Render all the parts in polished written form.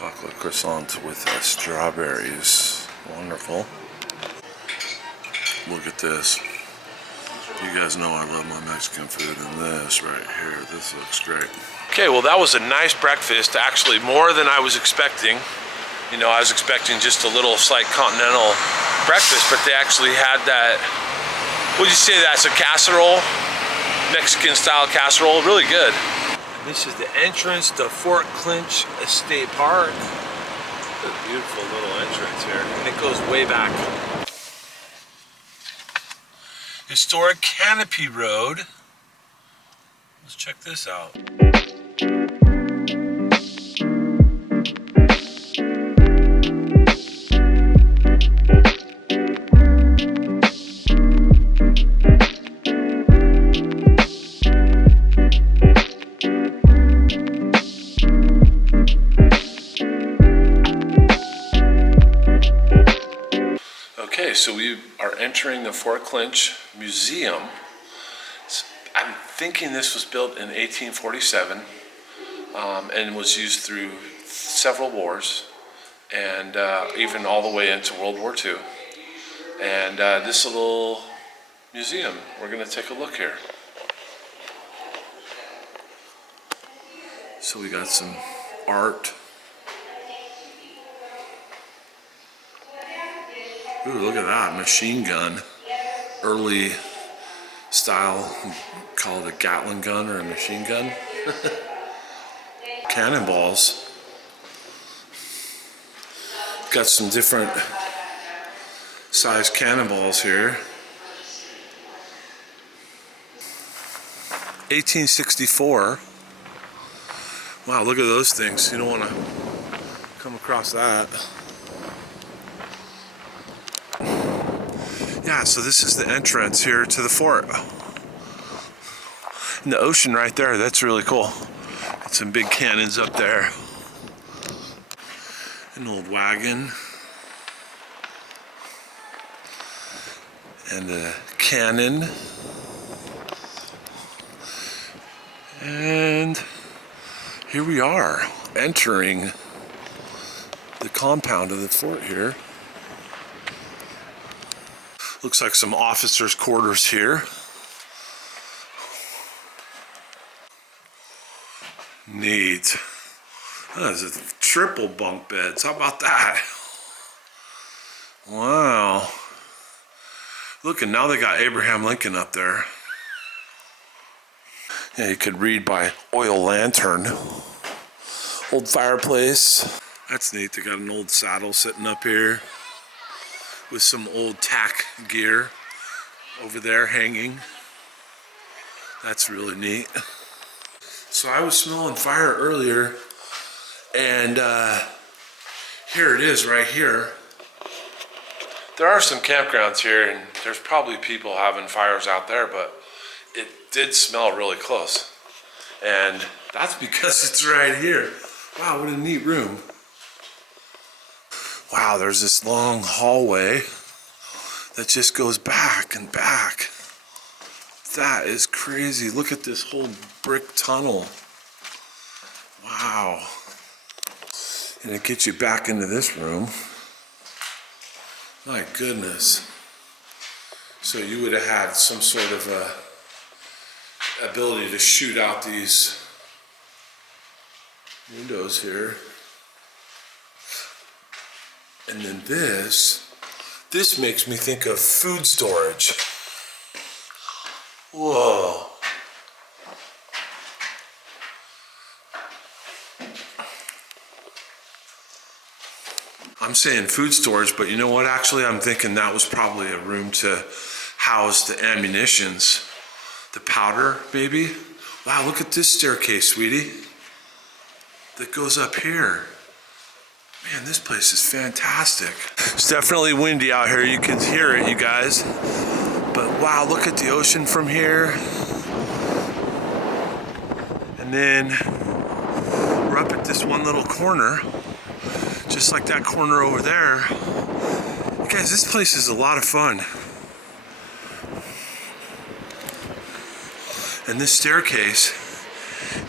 Chocolate croissant with strawberries. Wonderful. Look at this. You guys know I love my Mexican food, and this right here, this looks great. Okay, well that was a nice breakfast, actually more than I was expecting. You know, I was expecting just a little slight continental breakfast, but they actually had that, what'd you say, that's a casserole? Mexican style casserole, really good. This is the entrance to Fort Clinch State Park. What a beautiful little entrance here, and it goes way back. Historic Canopy Road. Let's check this out. Okay, so we are entering the Fort Clinch Museum. I'm thinking this was built in 1847 and was used through several wars and even all the way into World War II. And this little museum, we're going to take a look here. So we got some art. Ooh, look at that, machine gun. Early style, call it a Gatling gun or a machine gun. Cannonballs. Got some different size cannonballs here. 1864. Wow, look at those things. You don't want to come across that. Yeah, so this is the entrance here to the fort. And the ocean right there, that's really cool. Got some big cannons up there. An old wagon. And a cannon. And here we are, entering the compound of the fort here. Looks like some officers' quarters here. Neat. That's a triple bunk beds. How about that? Wow. Look, and now they got Abraham Lincoln up there. Yeah, you could read by oil lantern. Old fireplace. That's neat. They got an old saddle sitting up here with some old tack gear over there hanging. That's really neat. So I was smelling fire earlier, and here it is right here. There are some campgrounds here, and there's probably people having fires out there, but it did smell really close. And that's because it's right here. Wow, what a neat room. Wow, there's this long hallway that just goes back and back. That is crazy. Look at this whole brick tunnel. Wow. And it gets you back into this room. My goodness. So you would have had some sort of ability to shoot out these windows here. And then this makes me think of food storage. Whoa. I'm saying food storage, but you know what? Actually, I'm thinking that was probably a room to house the ammunitions. The powder, baby. Wow, look at this staircase, sweetie. That goes up here. Man, this place is fantastic. It's definitely windy out here. You can hear it, you guys. But wow, look at the ocean from here. And then we're up at this one little corner, just like that corner over there. You guys, this place is a lot of fun. And this staircase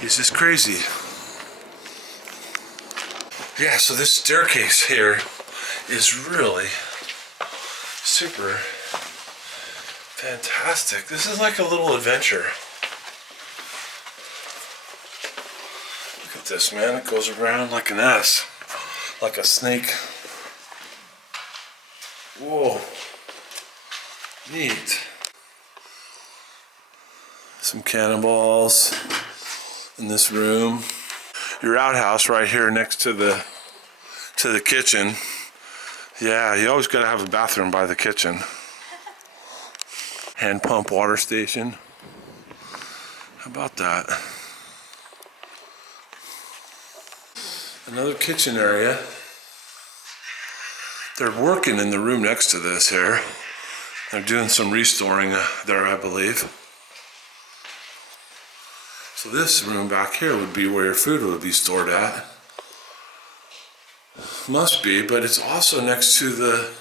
is just crazy. Yeah, so this staircase here is really super fantastic. This is like a little adventure. Look at this, man. It goes around like an S, like a snake. Whoa. Neat. Some cannonballs in this room. Your outhouse right here next to the kitchen. Yeah, you always gotta have a bathroom by the kitchen. Hand pump water station. How about that? Another kitchen area. They're working in the room next to this here. They're doing some restoring there, I believe. So this room back here would be where your food would be stored at. Must be, but it's also next to the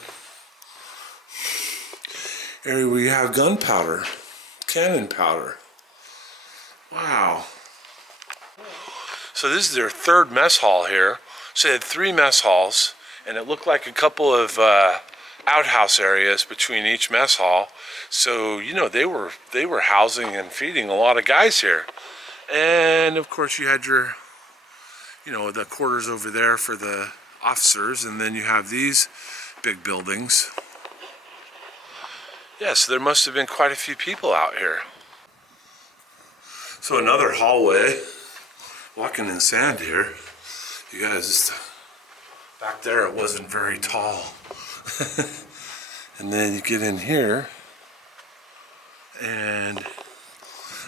area where you have gunpowder, cannon powder. Wow. So this is their third mess hall here. So they had 3 mess halls, and it looked like a couple of outhouse areas between each mess hall. So, you know, they were housing and feeding a lot of guys here. And of course you had your, you know, the quarters over there for the officers, and then you have these big buildings. Yeah, so there must have been quite a few people out here. So another hallway, walking in sand here. You guys, just back there it wasn't very tall. And then you get in here, and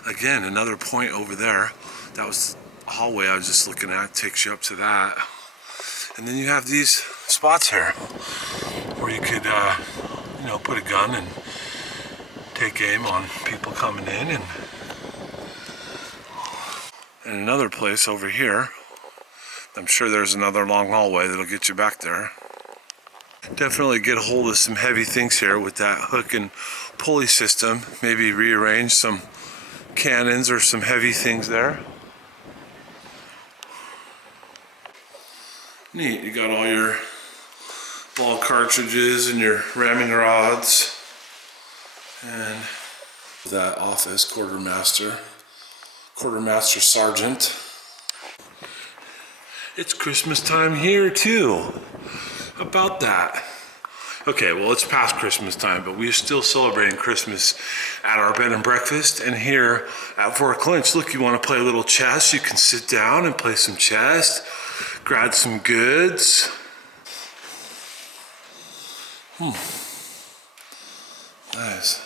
again, another point over there. That was a hallway I was just looking at. Takes you up to that. And then you have these spots here where you could, you know, put a gun and take aim on people coming in. And another place over here. I'm sure there's another long hallway that'll get you back there. Definitely get a hold of some heavy things here with that hook and pulley system. Maybe rearrange some cannons or some heavy things there. Neat, you got all your ball cartridges and your ramming rods, and that office, quartermaster sergeant. It's Christmas time here too. How about that? Okay, well, it's past Christmas time, but we're still celebrating Christmas at our bed and breakfast. And here at Fort Clinch, look, you want to play a little chess, you can sit down and play some chess, grab some goods. Nice.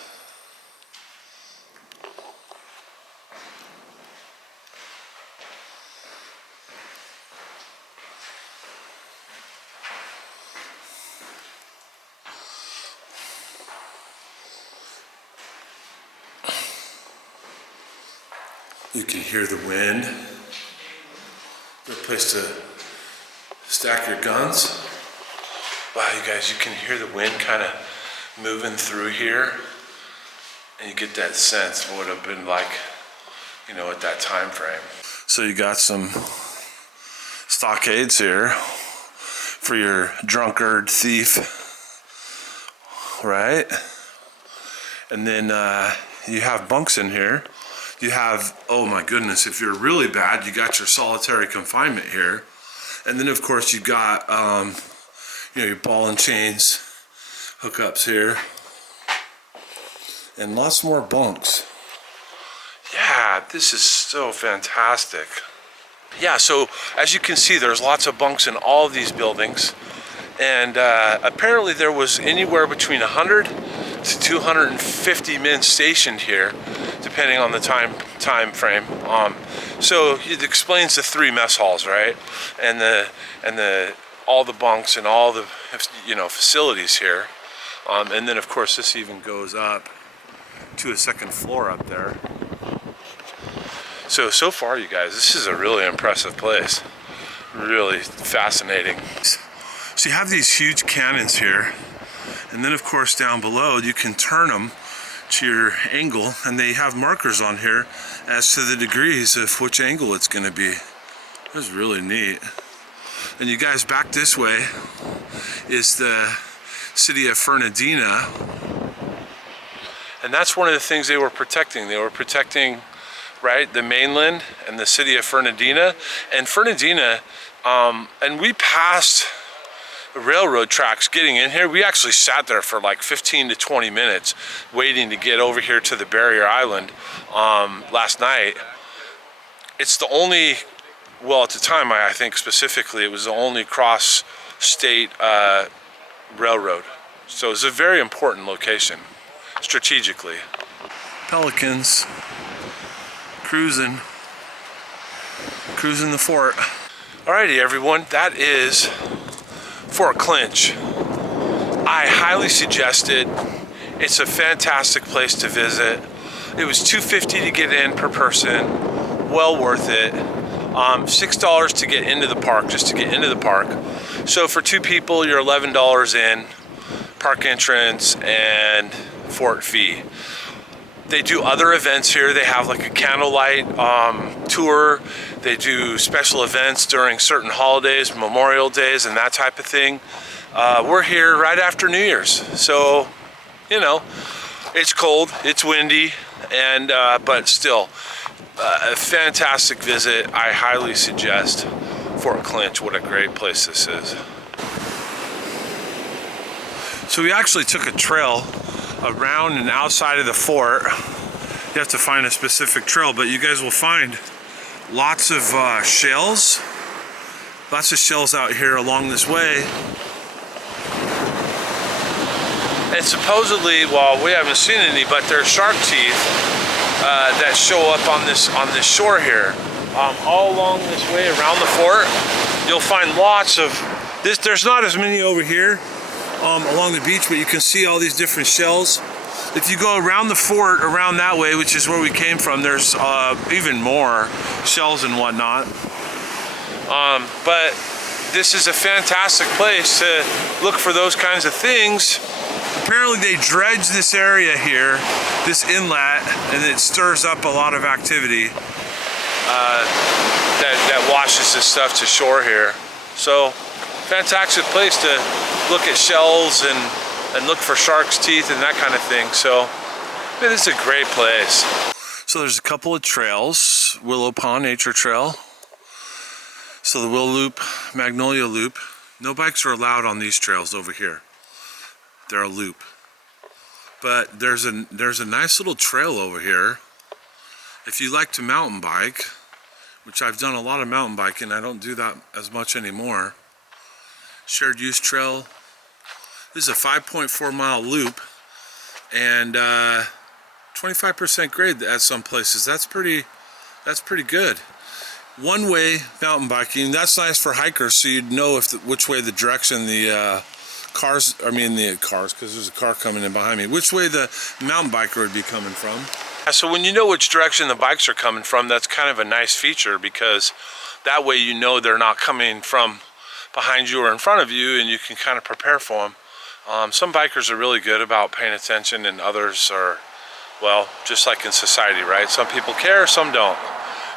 You can hear the wind. Good place to stack your guns. Wow, you guys, you can hear the wind kind of moving through here. And you get that sense of what it would have been like, you know, at that time frame. So you got some stockades here for your drunkard thief, right? And then you have bunks in here. You have, oh my goodness, if you're really bad, you got your solitary confinement here. And then of course you got, you know, your ball and chains hookups here. And lots more bunks. Yeah, this is so fantastic. Yeah, so as you can see, there's lots of bunks in all of these buildings. And apparently there was anywhere between 100 to 250 men stationed here, depending on the time frame. So it explains the 3 mess halls, right? And the all the bunks and all the, you know, facilities here. And then of course this even goes up to a 2nd floor up there. So far, you guys, this is a really impressive place. Really fascinating. So you have these huge cannons here, and then of course down below you can turn them to your angle, and they have markers on here as to the degrees of which angle it's going to be. That's really neat. And you guys, back this way is the city of Fernandina. And that's one of the things they were protecting. They were protecting, right, the mainland and the city of Fernandina. And Fernandina, and we passed railroad tracks getting in here. We actually sat there for like 15 to 20 minutes waiting to get over here to the barrier island last night. It's the only, well, at the time, I think specifically, it was the only cross-state railroad. So it's a very important location strategically. Pelicans cruising the fort. Alrighty, everyone, that is Fort Clinch. I highly suggest it. It's a fantastic place to visit. It was $2.50 to get in per person. Well worth it. $6 to get into the park, just to get into the park. So for 2 people, you're $11 in, park entrance and fort fee. They do other events here. They have like a candlelight tour. They do special events during certain holidays, Memorial Days, and that type of thing. We're here right after New Year's, so you know, it's cold, it's windy, and but still, a fantastic visit. I highly suggest Fort Clinch. What a great place this is. So we actually took a trail around and outside of the fort. You have to find a specific trail, but you guys will find lots of shells. Lots of shells out here along this way. And supposedly, well, we haven't seen any, but there's shark teeth that show up on this shore here. All along this way around the fort, you'll find lots of this. There's not as many over here along the beach, but you can see all these different shells. If you go around the fort, around that way, which is where we came from, there's even more shells and whatnot. But this is a fantastic place to look for those kinds of things. Apparently they dredge this area here, this inlet, and it stirs up a lot of activity that washes this stuff to shore here. So, fantastic place to look at shells and look for shark's teeth and that kind of thing. So, man, it's a great place. So there's a couple of trails. Willow Pond Nature Trail. So the Willow Loop, Magnolia Loop. No bikes are allowed on these trails over here. They're a loop. But there's a nice little trail over here. If you like to mountain bike, which I've done a lot of mountain biking, I don't do that as much anymore. Shared use trail. This is a 5.4 mile loop and 25% grade at some places. That's pretty good. One way mountain biking, that's nice for hikers, so you'd know which way the direction the cars, because there's a car coming in behind me, which way the mountain biker would be coming from. So when you know which direction the bikes are coming from, that's kind of a nice feature, because that way you know they're not coming from behind you or in front of you, and you can kind of prepare for them. Some bikers are really good about paying attention, and others are, well, just like in society, right? Some people care, some don't.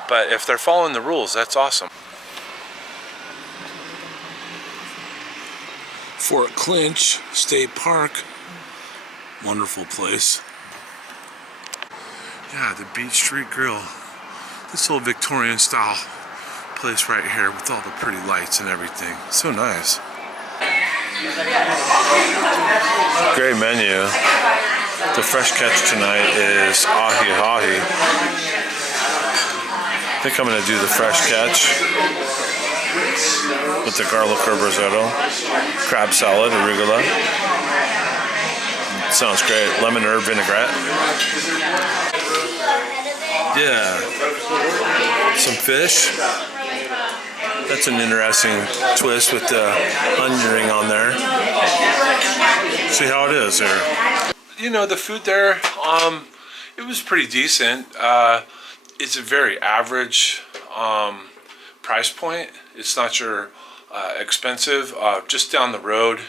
But if they're following the rules, that's awesome. Fort Clinch State Park. Wonderful place. Yeah, the Beach Street Grill. This old Victorian style place right here with all the pretty lights and everything. So nice. Great menu. The fresh catch tonight is ahi-ahi. I think I'm going to do the fresh catch with the garlic herb risotto, crab salad, arugula. Sounds great. Lemon herb vinaigrette. Yeah. Some fish. That's an interesting twist with the onion ring on there. See how it is here. You know, the food there, it was pretty decent. It's a very average price point. It's not your expensive. Just down the road,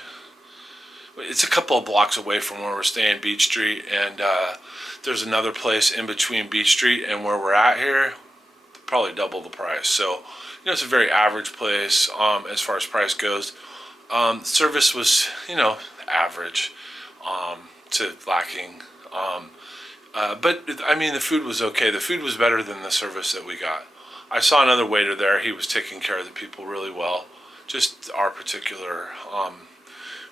it's a couple of blocks away from where we're staying, Beach Street, and there's another place in between Beach Street and where we're at here, probably double the price. So it's a very average place as far as price goes. Service was, average to lacking. But I mean, the food was okay. The food was better than the service that we got. I saw another waiter there. He was taking care of the people really well. Just our particular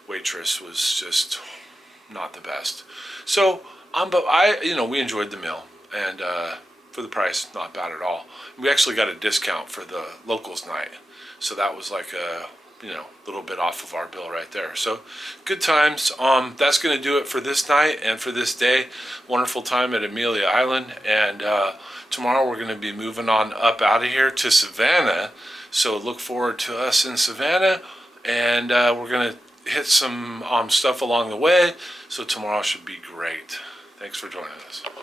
waitress was just not the best. So, but we enjoyed the meal, and for the price, not bad at all. We actually got a discount for the locals night, so that was like a little bit off of our bill right there. So good times. That's going to do it for this night and for this day. Wonderful time at Amelia Island, and tomorrow we're going to be moving on up out of here to Savannah. So look forward to us in Savannah, and we're going to hit some stuff along the way. So tomorrow should be great. Thanks for joining us.